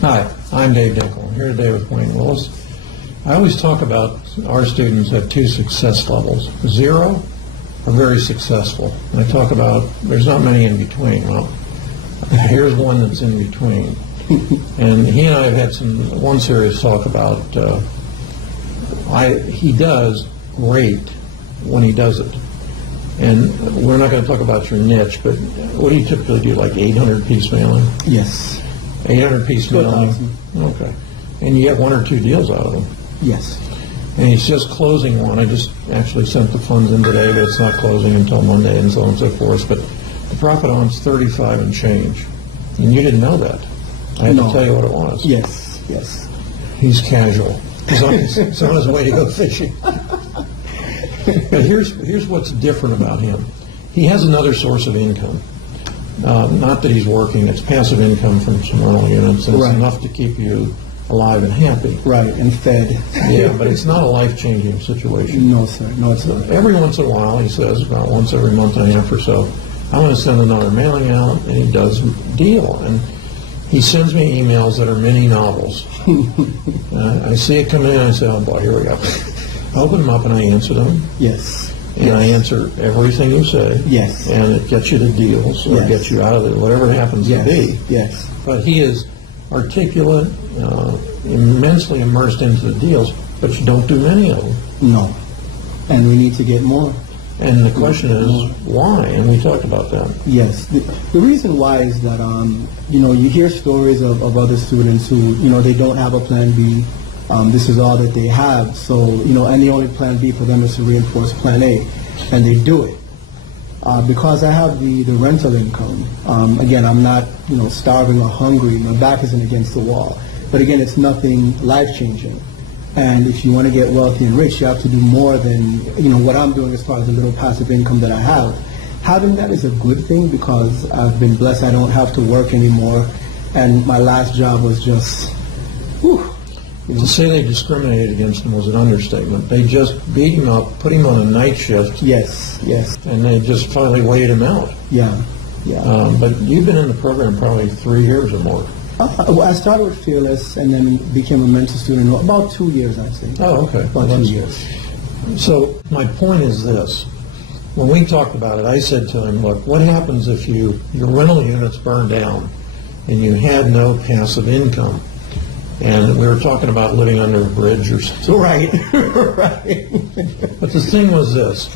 Hi, I'm Dave Dinkel. I'm here today with Wayne Willis. I always talk about our students at two success levels. 0 are very successful. And I talk about there's not many in between. Well, here's one that's in between. And he and I have had one serious talk about he does great when he does it. And we're not going to talk about your niche, but what do you typically do, like 800 piece mailing? Yes. 800 piece mailing? Okay. And you get 1 or 2 deals out of them? Yes. And he's just closing one. I just actually sent the funds in today, but it's not closing until Monday and so on and so forth. But the profit on it's 35 and change. And you didn't know that. I had to tell you what it was. Yes, yes. He's casual. He's on his way to go fishing. But here's what's different about him. He has another source of income. Not that he's working. It's passive income from some rental units, and it's enough to keep you alive and happy. Right, and fed. Yeah, but it's not a life-changing situation. No, sir. No, it's not. Every once in a while, he says, about once every month and a half or so, I want to send another mailing out, and he does deal. And he sends me emails that are mini novels. I see it come in, and I say, oh boy, here we go. I open them up and I answer them. Yes. And I answer everything you say. Yes. And it gets you to deals or gets you out of it, whatever it happens to be. Yes. But he is articulate, immensely immersed into the deals, but you don't do many of them. No. And we need to get more. And the question is, why? And we talked about that. Yes. The reason why is that, you hear stories of other students who, they don't have a plan B. This is all that they have. So, and the only plan B for them is to reinforce plan A. And they do it. Because I have the rental income, again, I'm not, starving or hungry. My back isn't against the wall. But again, it's nothing life-changing. And if you want to get wealthy and rich, you have to do more than, what I'm doing as far as the little passive income that I have. Having that is a good thing because I've been blessed. I don't have to work anymore. And my last job was just, whew. To say they discriminated against him was an understatement. They just beat him up, put him on a night shift. Yes, yes. And they just finally weighed him out. Yeah, yeah. But you've been in the program probably 3 years or more. Well, I started with Fearless and then became a mentor student about 2 years, I'd say. Oh, okay. About 2 years. So my point is this. When we talked about it, I said to him, look, what happens if your rental units burn down and you had no passive income? And we were talking about living under a bridge or something. Right, right. But the thing was this.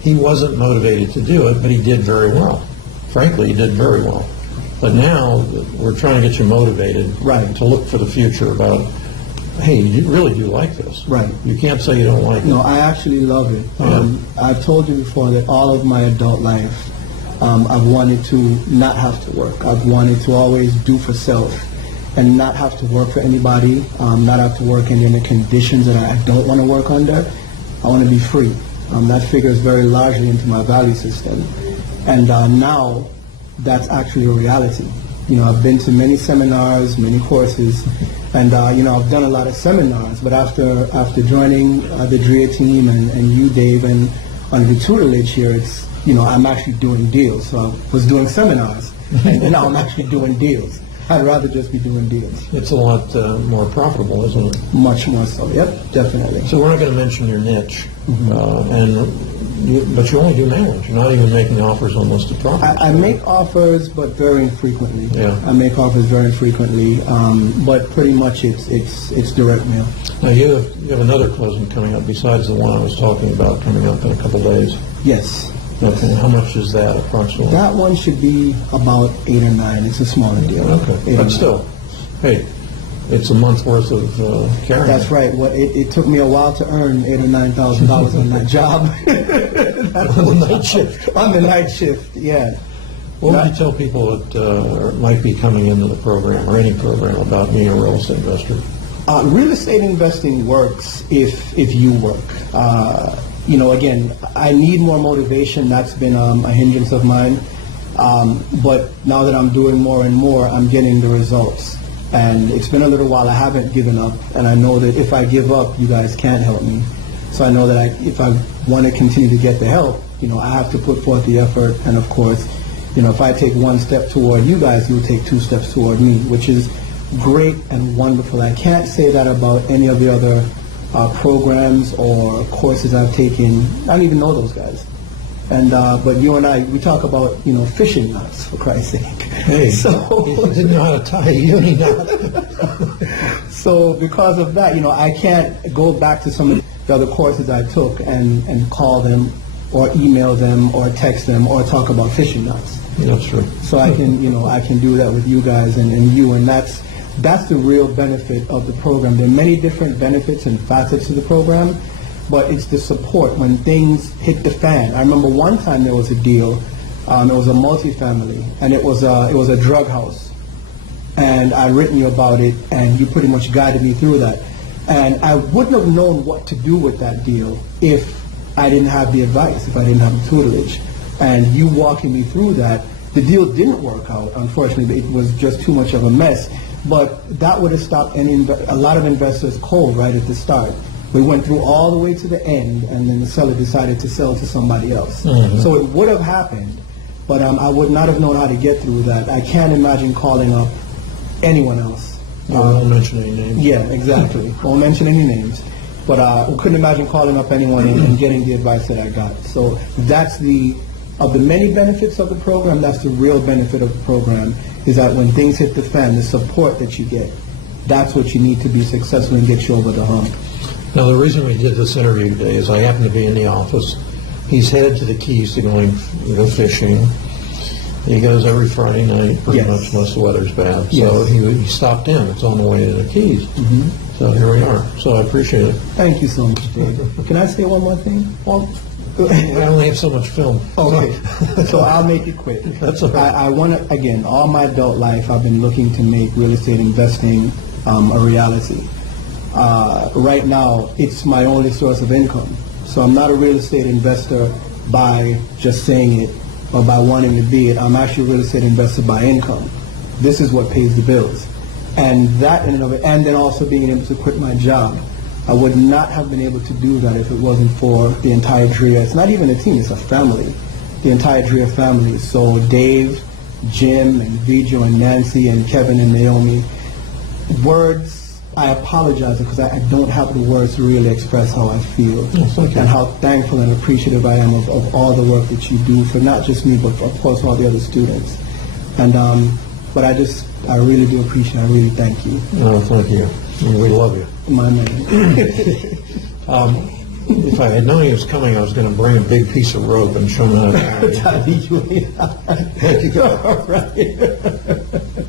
He wasn't motivated to do it, but he did very well. Frankly, he did very well. But now we're trying to get you motivated to look for the future about, hey, you really do like this. Right. You can't say you don't like it. No, I actually love it. I've told you before that all of my adult life, I've wanted to not have to work. I've wanted to always do for self and not have to work for anybody, not have to work in the conditions that I don't want to work under. I want to be free. That figures very largely into my value system. And now that's actually a reality. I've been to many seminars, many courses, and I've done a lot of seminars. But after joining the Dreia team and you, Dave, and under the tutelage here, it's I'm actually doing deals. So I was doing seminars, and now I'm actually doing deals. I'd rather just be doing deals. It's a lot more profitable, isn't it? Much more so. Yep, definitely. So we're not going to mention your niche, but you only do mailings. You're not even making offers on listed properties. I make offers, but very infrequently. Yeah. I make offers very infrequently, but pretty much it's direct mail. Now you have another closing coming up besides the one I was talking about coming up in a couple days. Yes. Okay. How much is that approximately? That one should be about 8 or 9. It's a smaller deal. Okay. But still, hey, it's a month's worth of carrying. That's right. It took me a while to earn $8,000 or $9,000 on that job. On the night shift. On the night shift, yeah. What would you tell people that might be coming into the program or any program about being a real estate investor? Real estate investing works if you work. Again, I need more motivation. That's been a hindrance of mine. But now that I'm doing more and more, I'm getting the results. And it's been a little while. I haven't given up. And I know that if I give up, you guys can't help me. So I know that if I want to continue to get the help, I have to put forth the effort. And of course, if I take one step toward you guys, you'll take 2 steps toward me, which is great and wonderful. I can't say that about any of the other programs or courses I've taken. I don't even know those guys. And but you and I, we talk about fishing knots, for Christ's sake. Hey, so you didn't know how to tie a uni knot. So because of that, I can't go back to some of the other courses I took and call them or email them or text them or talk about fishing knots. That's true. So I can I can do that with you guys and you, and that's the real benefit of the program. There are many different benefits and facets to the program, but it's the support when things hit the fan. I remember one time there was a deal. It was a multifamily, and it was a drug house. And I'd written you about it, and you pretty much guided me through that. And I wouldn't have known what to do with that deal if I didn't have the advice, if I didn't have the tutelage. And you walking me through that, the deal didn't work out, unfortunately. It was just too much of a mess. But that would have stopped a lot of investors cold right at the start. We went through all the way to the end, and then the seller decided to sell to somebody else. Mm-hmm. So it would have happened, but I would not have known how to get through that. I can't imagine calling up anyone else. You won't mention any names. Yeah, exactly. Won't mention any names. But we couldn't imagine calling up anyone and getting the advice that I got. So that's of the many benefits of the program, that's the real benefit of the program, is that when things hit the fan, the support that you get, that's what you need to be successful and get you over the hump. Now, the reason we did this interview today is I happen to be in the office. He's headed to the Keys to go fishing. He goes every Friday night, pretty much, unless the weather's bad. Yes. So he stopped in. It's on the way to the Keys. Mm-hmm. So here we are. So I appreciate it. Thank you so much, Dave. Can I say one more thing? Well, I only have so much film. Okay, so I'll make it quick. That's all right. I want to, again, all my adult life, I've been looking to make real estate investing a reality. Right now, it's my only source of income. So I'm not a real estate investor by just saying it or by wanting to be it. I'm actually a real estate investor by income. This is what pays the bills. And that in and of it, and then also being able to quit my job. I would not have been able to do that if it wasn't for the entire Dreia. It's not even a team, it's a family. The entire Dreia family. So Dave, Jim, and Vijo, and Nancy, and Kevin, and Naomi. Words, I apologize because I don't have the words to really express how I feel. And how thankful and appreciative I am of all the work that you do for not just me, but of course all the other students. And but I really do appreciate it. I really thank you. Oh, thank you. We love you. My man. If I had known he was coming, I was going to bring a big piece of rope and show him how to tie it. Thank you. Thank you. All right.